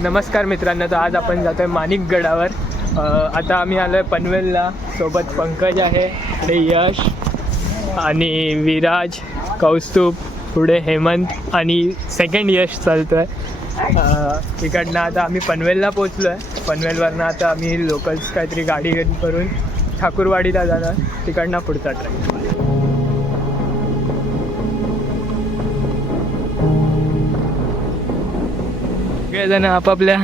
नमस्कार मित्रांनो, तर आज आपण जातो आहे माणिकगडावर. आता आम्ही आलो आहे पनवेलला. सोबत पंकज आहे, इकडे यश आणि विराज, कौस्तुभ, पुढे हेमंत आणि सेकंड यश चालतो आहे. तिकडनं आता आम्ही पनवेलला पोचलो आहे. पनवेलवरनं आता आम्ही लोकल्स काहीतरी गाडी करून ठाकूरवाडीला जाणार, तिकडनं पुढचा ट्रेक. सगळेजण आपापल्या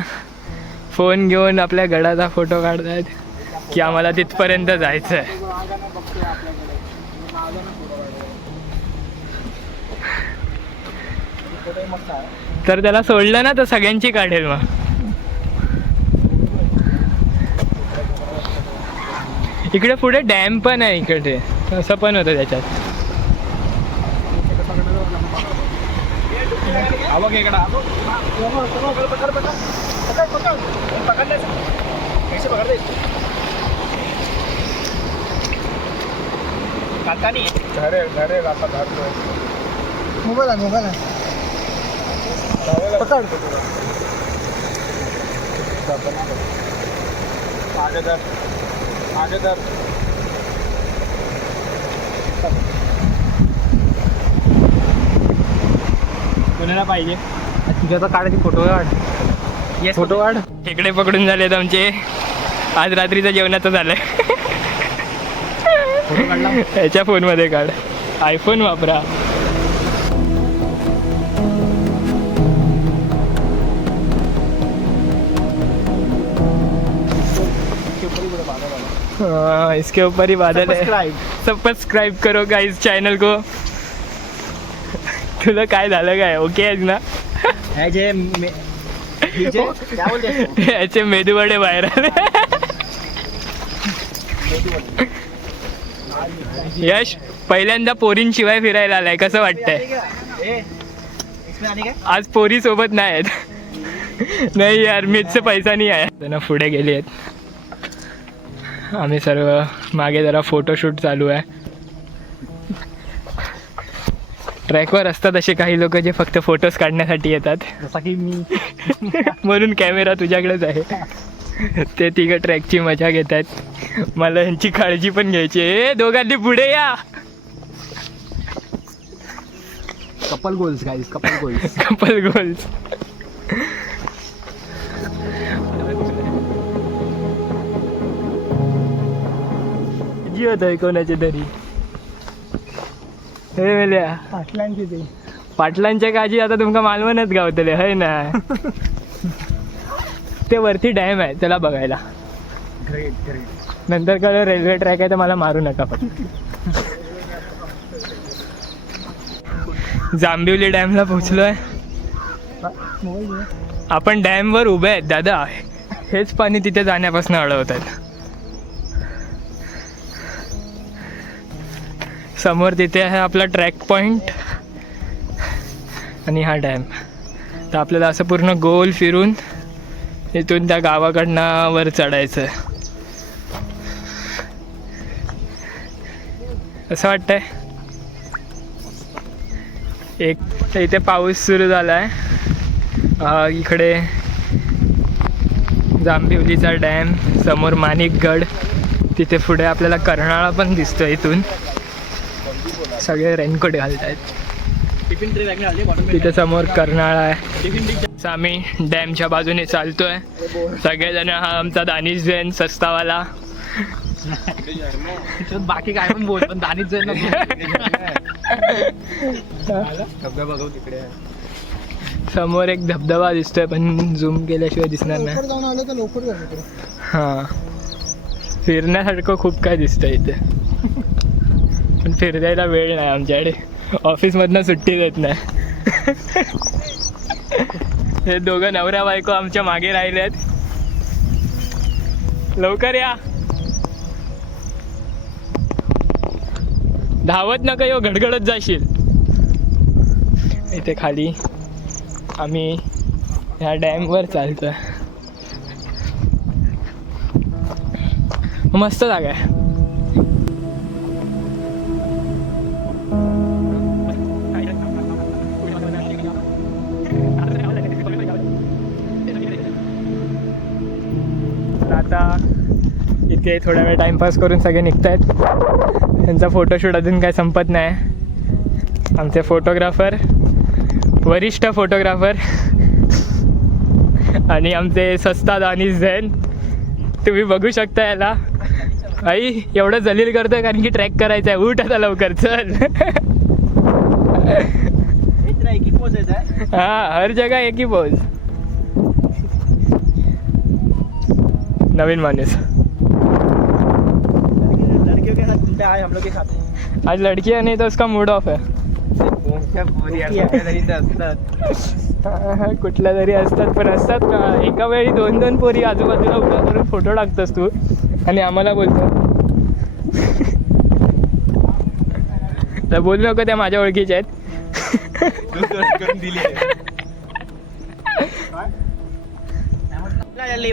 फोन घेऊन आपल्या गडाचा फोटो काढत आहेत की आम्हाला तिथपर्यंत जायचं आहे. तर त्याला सोडलं ना तर सगळ्यांची काढेल. मग इकडे पुढे डॅम पण आहे, इकडे असं पण होतं त्याच्यात. मोबाईल आहे पकड. आगे दर कोणाला पाहिजे तुझ्या काढायची फोटो काढ. येस, फोटो काढ. इकडे पकडून झालेत आमचे. आज रात्रीचं जेवणाचं झालंय. फोटो काढला याच्या फोनमध्ये काढ, आयफोन वापरा. हाँ, इसके ऊपर ही बादल है. सब्सक्राइब करो गाइस चॅनल को. तुला काय झालं काय? ओके आहेस ना? याचे मेदूवडे बाहेर आले. यश पहिल्यांदा पोरींशिवाय फिरायला आलाय, कसं वाटतंय? आज पोरी सोबत नाही आहेत. नाही यार, मीच पैसा नाही आहे. त्यांना पुढे गेले आहेत. आम्ही सर्व मागे जरा फोटोशूट चालू आहे. ट्रॅकवर असतात असे काही लोक जे फक्त फोटोज काढण्यासाठी येतात, जसा की मी. म्हणून कॅमेरा तुझ्याकडेच आहे. ते तिघं ट्रॅकची मजा घेत आहेत. मला यांची काळजी पण घ्यायची आहे. दोघांनी पुढे या. Couple goals guys, couple goals. Couple goals. जी होत आहे कोणाची तरी. हे मेल्या पाटलांची ते पाटलांच्या काळजी आता तुमका मालवणच गावतले है ना. ते वरती डॅम आहे त्याला बघायला. Great great. नंतर कळलं रेल्वे ट्रॅक आहे तर मला मारू नका फक्त. जांभिवली डॅमला पोहोचलोय आपण. डॅमवर उभे आहेत दादा. हेच पाणी तिथे जाण्यापासून अडवत आहेत. समोर तिथे आहे आपला ट्रॅक पॉइंट आणि हा डॅम. तर आपल्याला असं पूर्ण गोल फिरून इथून त्या गावाकडनं वर चढायचं. असं वाटतंय. एक तर इथे पाऊस सुरू झाला आहे. इकडे जांभिवलीचा डॅम, समोर माणिकगड, तिथे पुढे आपल्याला कर्नाळा पण दिसतो. इथून सगळे रेनकोट घालत आहेत. तिथे समोर कर्नाळा आहे. आम्ही डॅमच्या बाजूने चालतोय सगळेजण. हा आमचा दानिश जैन सस्तावाला. बाकी काय पण बोल, पण दानिश जैन धबधबा बघू तिकडे. समोर एक धबधबा दिसतोय पण झूम केल्याशिवाय दिसणार नाही. हां, फिरण्यासारखं खूप काय दिसतं इथे, पण फिरायला वेळ नाही आमच्याकडे. ऑफिसमधनं सुट्टी देत नाही. हे दोघं नवरा बायको आमच्या मागे राहिले आहेत. लवकर या. धावत नका येऊ, घडघडत जाशील. इथे खाली आम्ही ह्या डॅमवर चालतोय. मस्त जागा आहे. आता इथे थोडा वेळ टाईमपास करून सगळे निघत आहेत. त्यांचा फोटोशूट अजून काय संपत नाही. आमचे फोटोग्राफर, वरिष्ठ फोटोग्राफर आणि आमचे सस्ता दानिश जैन, तुम्ही बघू शकता याला. आई एवढं जलील करतोय कारण की ट्रॅक करायचं आहे. उठ आता लवकर, चल. हाँ, हर जगह एक ही पोज. नवीन माणूस. लड़कियों के साथ घूमते आए, हम लोग के साथ. आज लड़कियां नहीं तो उसका मूड ऑफ है. कुठल्या तरी असतात, पण असतात का एका वेळी 2-2 पोरी आजूबाजूला उभा करून फोटो टाकतोस तू आणि आम्हाला बोलतो. तर बोलू नको, त्या माझ्या ओळखीच्या आहेत.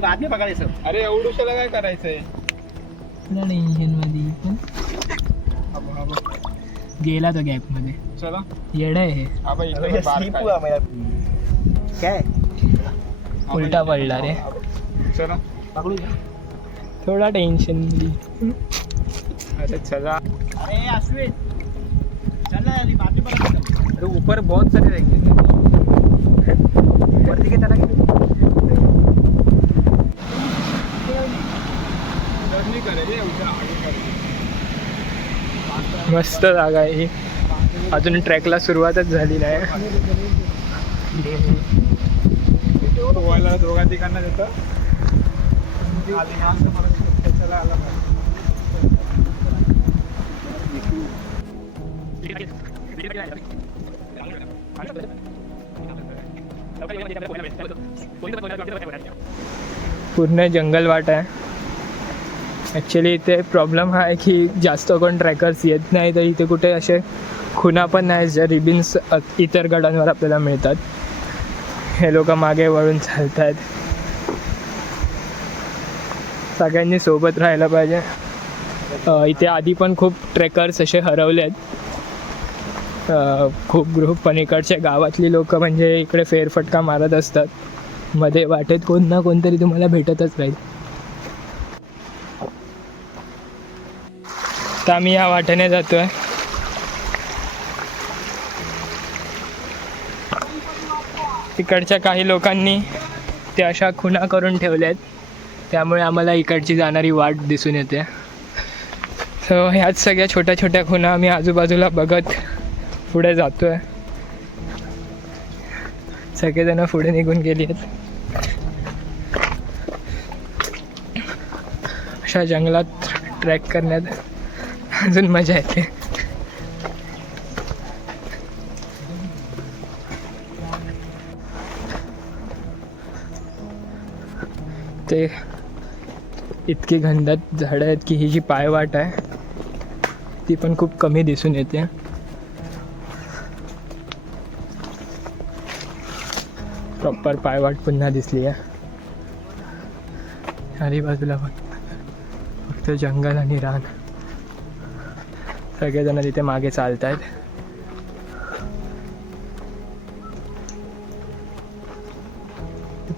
बाद में पकडायचं. अरे एवढूशाला काय करायचंय. गेला तो गॅप मध्ये. चला येड आहे हे. काय उलटा पडला रे. चला पकडू. थोडा टेन्शन. अरे चला. अरे अश्विन चल ना जल्दी, बाद में पकड़. अरे ऊपर बहुत सारे रहेंगे. वरती के त्याला मस्त जागा आहे ही. अजून ट्रॅकला सुरुवातच झाली नाही. दोघा तिघांना देतं. पूर्ण जंगल वाट आहे. ॲक्च्युली इथे प्रॉब्लेम हा आहे की जास्त कोण ट्रॅकर्स येत नाही. तर इथे कुठे असे खुणा पण नाही ज्या रिबिन्स इतर गडांवर आपल्याला मिळतात. हे लोक मागे वळून चालत आहेत. सगळ्यांनी सोबत राहायला पाहिजे. इथे आधी पण खूप ट्रेकर्स असे हरवले आहेत. खूप ग्रुप, पण इकडच्या गावातली लोक म्हणजे इकडे फेरफटका मारत असतात. मध्ये वाटेत कोण ना कोणतरी तुम्हाला भेटतच राहील. तर आम्ही या वाटेने जातोय. इकडच्या काही लोकांनी त्या अशा खुणा करून ठेवल्यात, त्यामुळे आम्हाला इकडची जाणारी वाट दिसून येते. सो ह्याच सगळ्या छोट्या छोट्या खुणा आम्ही आजूबाजूला बघत पुढे जातोय. सगळेजण पुढे निघून गेली आहेत. अशा जंगलात ट्रॅक करण्यात अजून मजा येते. ते इतकी घनदाट झाडं आहेत की ही जी पायवाट आहे ती पण खूप कमी दिसून येते. प्रॉपर पायवाट पुन्हा दिसली आहे. चारी बाजूला फक्त जंगल आणि रान. सगळेजण तिथे मागे चालत आहेत.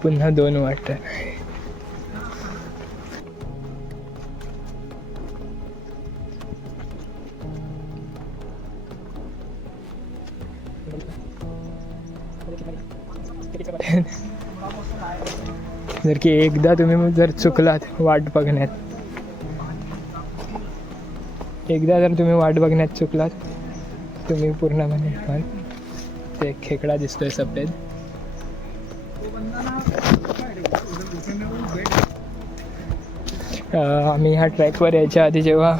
पुन्हा 2 वाट आहे. जर की एकदा तुम्ही जर चुकलात वाट बघण्यात, चुकलात तुम्ही पूर्णपणे. ते खेकडा दिसतोय सफेद. आम्ही ह्या ट्रॅकवर यायच्या आधी जेव्हा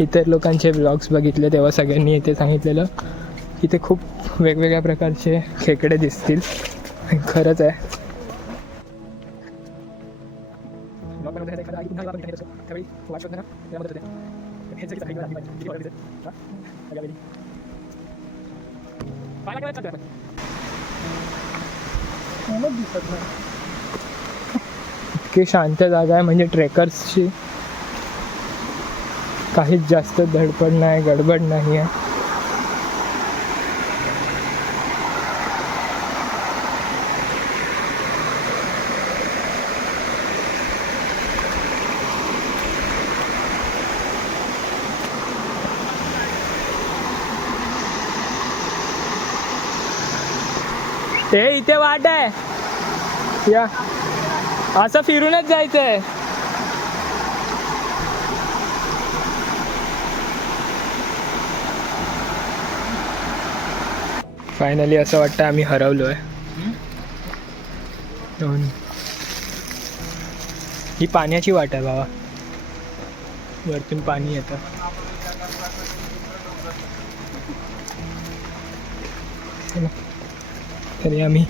इतर लोकांचे ब्लॉग्स बघितले तेव्हा सगळ्यांनी इथे सांगितलेलं इथे खूप वेगवेगळ्या प्रकारचे खेकडे दिसतील. खरंच आहे. इतकी शांत जागा आहे म्हणजे ट्रेकर्सची काहीच जास्त धडपड नाही, गडबड नाही आहे. हे इथे वाट आहे या, असं फिरूनच जायचंय. फायनली असं वाटतं आम्ही हरवलो आहे. ही पाण्याची वाट आहे बाबा, वरतून पाणी येतं. तरी आम्ही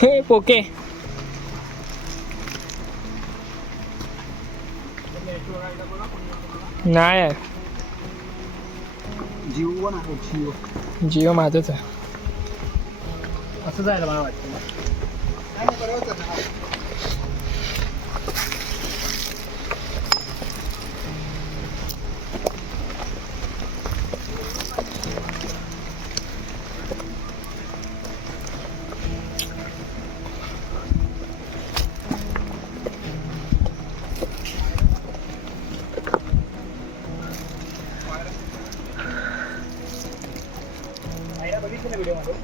हे पोके नाही आहे. जिओ माझंच आहे. असं जायला मला वाटतं. बघितलं ना व्हिडिओमध्ये.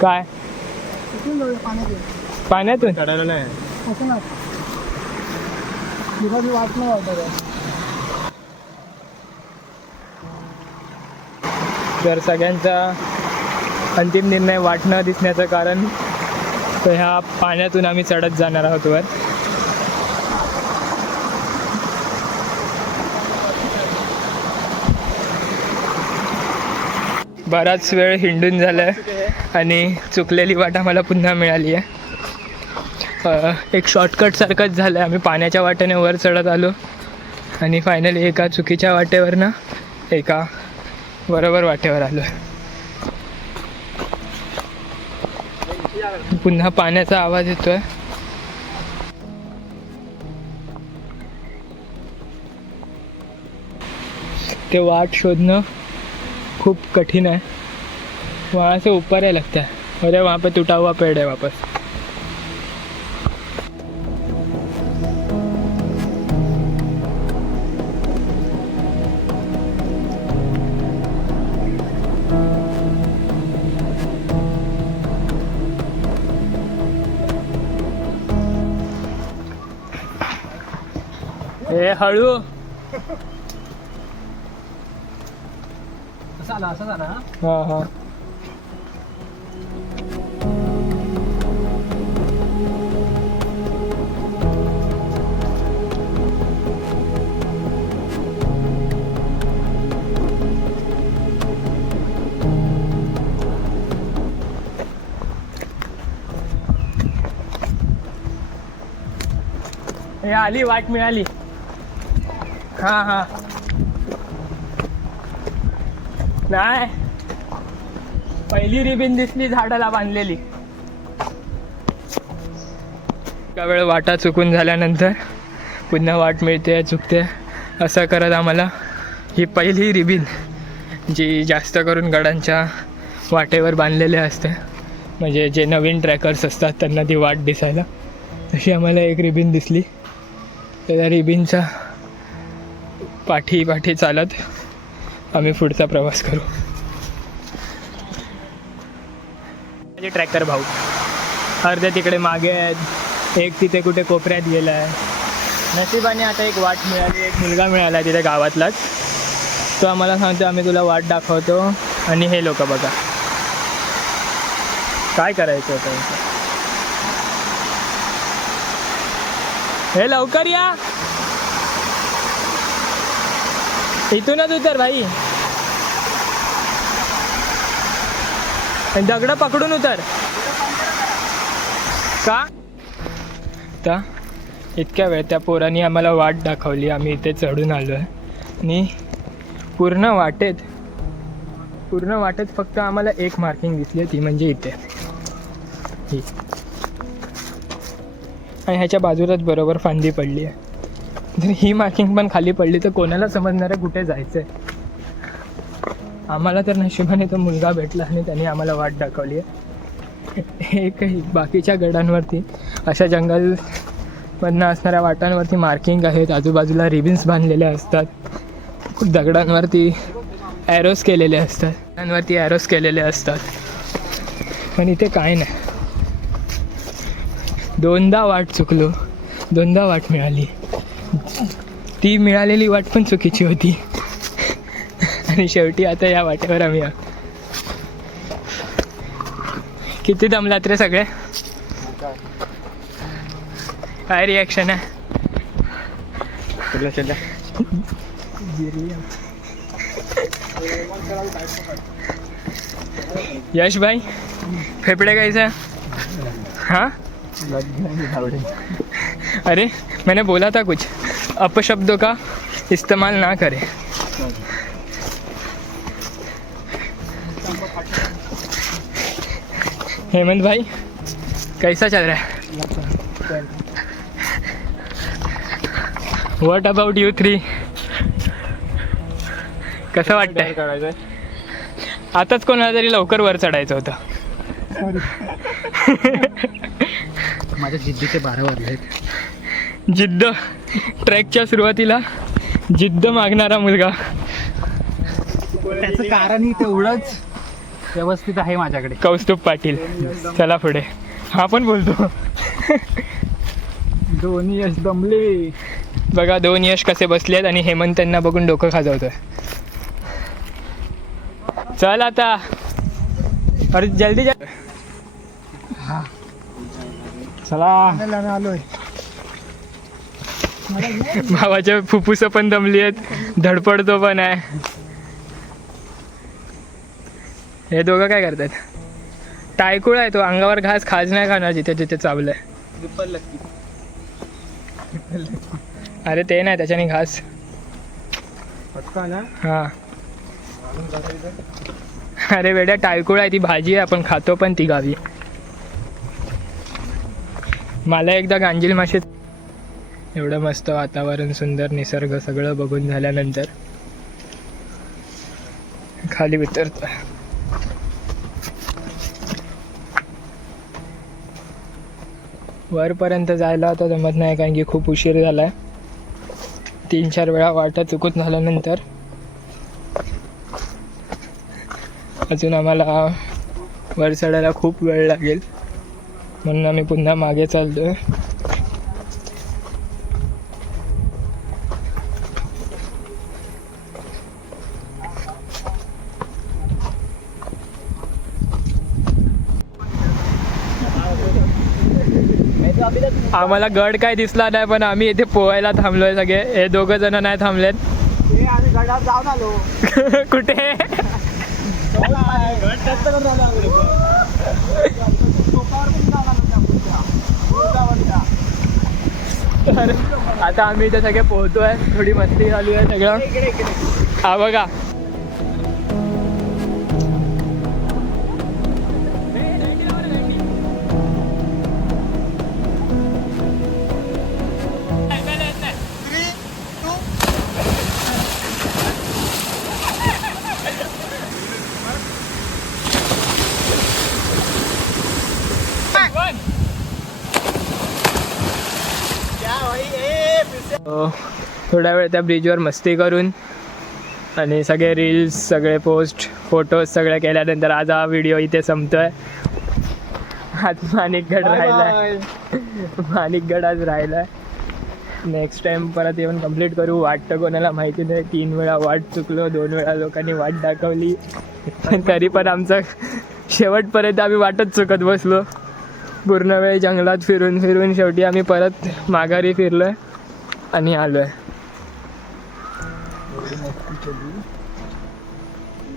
काय पाण्यातून चढायला नाही. तर सगळ्यांचा अंतिम निर्णय वाट न दिसण्याचं कारण तर ह्या पाण्यातून आम्ही चढत जाणार आहोत वर. बराच वेळ हिंडून झालं आणि चुकलेली वाट आम्हाला पुन्हा मिळाली आहे. एक शॉर्टकटसारखंच झालं, आम्ही पाण्याच्या वाटेने वर चढत आलो आणि फायनली एका चुकीच्या वाटेवरनं एका बरोबर वाटेवर आलो. पुन्हा पाण्याचा आवाज येतोय. ते वाट शोधणं खूप कठिन है, वहाँ से ऊपर है लगता है. अरे वहाँ पे टूटा हुआ पेड़ है वापस. ए हळू. असं झालं हा हा. हे आली वाट मिळाली. हा हा. नाही, पहिली रिबीन दिसली झाडाला बांधलेली. एका वेळ वाटा चुकून झाल्यानंतर पुन्हा वाट मिळते चुकते असं करत आम्हाला ही पहिली रिबीन, जी जास्त करून गडांच्या वाटेवर बांधलेले असते, म्हणजे जे नवीन ट्रॅकर्स असतात त्यांना ती वाट दिसायला, तशी आम्हाला एक रिबीन दिसली. त्या रिबीनचा पाठी चालत आम्ही पुढचा प्रवास करू. माझे ट्रॅकर भाऊ अर्धे तिकडे मागे आहेत, एक तिथे कुठे कोपऱ्यात गेला आहे. नशिबाने आता एक वाट मिळाली, एक मुलगा मिळाला तिथे गावातलाच. तो आम्हाला सांगतो आम्ही तुला वाट दाखवतो. आणि हे लोक बघा काय करायचं होतं. हे लवकर या, इथूनच उतर भाई, दगड पकडून उतर. का तर इतक्या वेळ त्या पोरांनी आम्हाला वाट दाखवली, आम्ही इथे चढून आलो आहे. आणि पूर्ण वाटेत फक्त आम्हाला एक मार्किंग दिसली ती म्हणजे इथे ही. आणि ह्याच्या बाजूलाच बरोबर फांदी पडली आहे. जर ही मार्किंग पण खाली पडली तर कोणाला समजणार आहे कुठे जायचं आहे. आम्हाला तर नशिबाने तो मुलगा भेटला आणि त्याने आम्हाला वाट दाखवली आहे. एकही बाकीच्या गडांवरती अशा जंगलमधनं असणाऱ्या वाटांवरती मार्किंग आहेत, आजूबाजूला रिबिन्स बांधलेले असतात, दगडांवरती ॲरोज केलेले असतात, दगडांवरती ॲरोज केलेले असतात. पण इथे काय नाही. 2दा वाट चुकलो, 2दा वाट मिळाली. ती मिळालेली वाट पण चुकीची होती आणि शेवटी आता या वाटेवर आम्ही आहोत. किती दमलात रे सगळे? काय रिॲक्शन आहे? यश भाई फेफड़े कैसे? हाँ अरे मैंने बोला था कुछ अपशब्दों का इस्तेमाल ना करें. हेमंत भाई कैसा चल रहा है? What about you 3? कसं वाटतंय? आताच कोणाला तरी लवकर वर चढायचं होतं. माझ्या जिद्दीचे 12 वाजले आहेत. जिद्द ट्रॅकच्या सुरुवातीला जिद्द मागणारा मुलगा. त्याचं कारणही तेवढंच व्यवस्थित आहे माझ्याकडे. कौस्तुभ पाटील चला पुढे. हा पण बोलतो. दोन्ही यश दमले. बघा 2 यश कसे बसलेत आणि हेमंत त्यांना बघून डोकं खाजवतोय. चल आता, अरे जल्दी चला आलोय. भावाच्या फुफ्फुस पण दमली आहेत, धडपडतो पण आहे. हे दोघं काय करतात? टायकुळ आहे तो, अंगावर घास खाज नाही खाणार जिथे जिथे चावलंय. अरे ते नाही, त्याच्याने घास. हा अरे वेड्या, टायकुळ आहे ती, भाजी आहे, आपण खातो पण ती गावी. मला एकदा गांजील मासे. एवढं मस्त वातावरण, सुंदर निसर्ग सगळं बघून झाल्यानंतर खाली उतरतो. वरपर्यंत जायला आता जमत नाही कारण की खूप उशीर झाला आहे. 3-4 वेळा वाटा चुकून झाल्यानंतर अजून आम्हाला वर चढायला खूप वेळ लागेल, म्हणून आम्ही पुन्हा मागे चालतोय. आम्हाला गड काय दिसला नाही, पण आम्ही इथे पोहायला थांबलोय सगळे. हे 2 जण नाही थांबलेत. आम्ही गडावर जाऊन आलो. कुठे? आता आम्ही इथे सगळे पोहतोय, थोडी मस्ती चालू आहे सगळं. हा बघा, थोडा वेळ त्या ब्रिजवर मस्ती करून आणि सगळे रील्स, सगळे पोस्ट, फोटोज सगळे केल्यानंतर आज हा व्हिडिओ इथे संपतोय. आज माणिकगड राहिलाय, माणिकगड आज राहिलाय. नेक्स्ट टाइम परत येऊन कंप्लीट करू. वाट तर कोणाला माहिती नाही, 3 वेळा वाट चुकलो, 2 वेळा लोकांनी वाट दाखवली, तरी पण आमचा शेवटपर्यंत आम्ही वाटच चुकत बसलो. पूर्ण वेळ जंगलात फिरून फिरून शेवटी आम्ही परत माघारी फिरलोय आणि आलोय.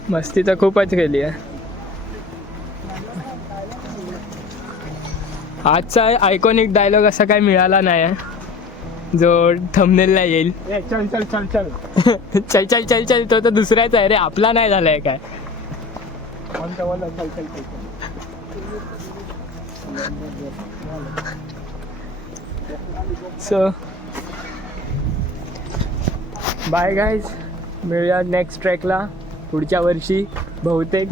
मस्ती तर खूपच केली आहे. आजचा आयकॉनिक डायलॉग असा काही मिळाला नाही आहे, जो थंबनेलला येईल. ए, चल चल चल चल चल चल चल चल तो तर दुसऱ्याच आहे रे, आपला नाही झालाय काय. चल चल चल सो बाय गाईज, मिळूया नेक्स्ट ट्रॅकला पुढच्या वर्षी बहुतेक.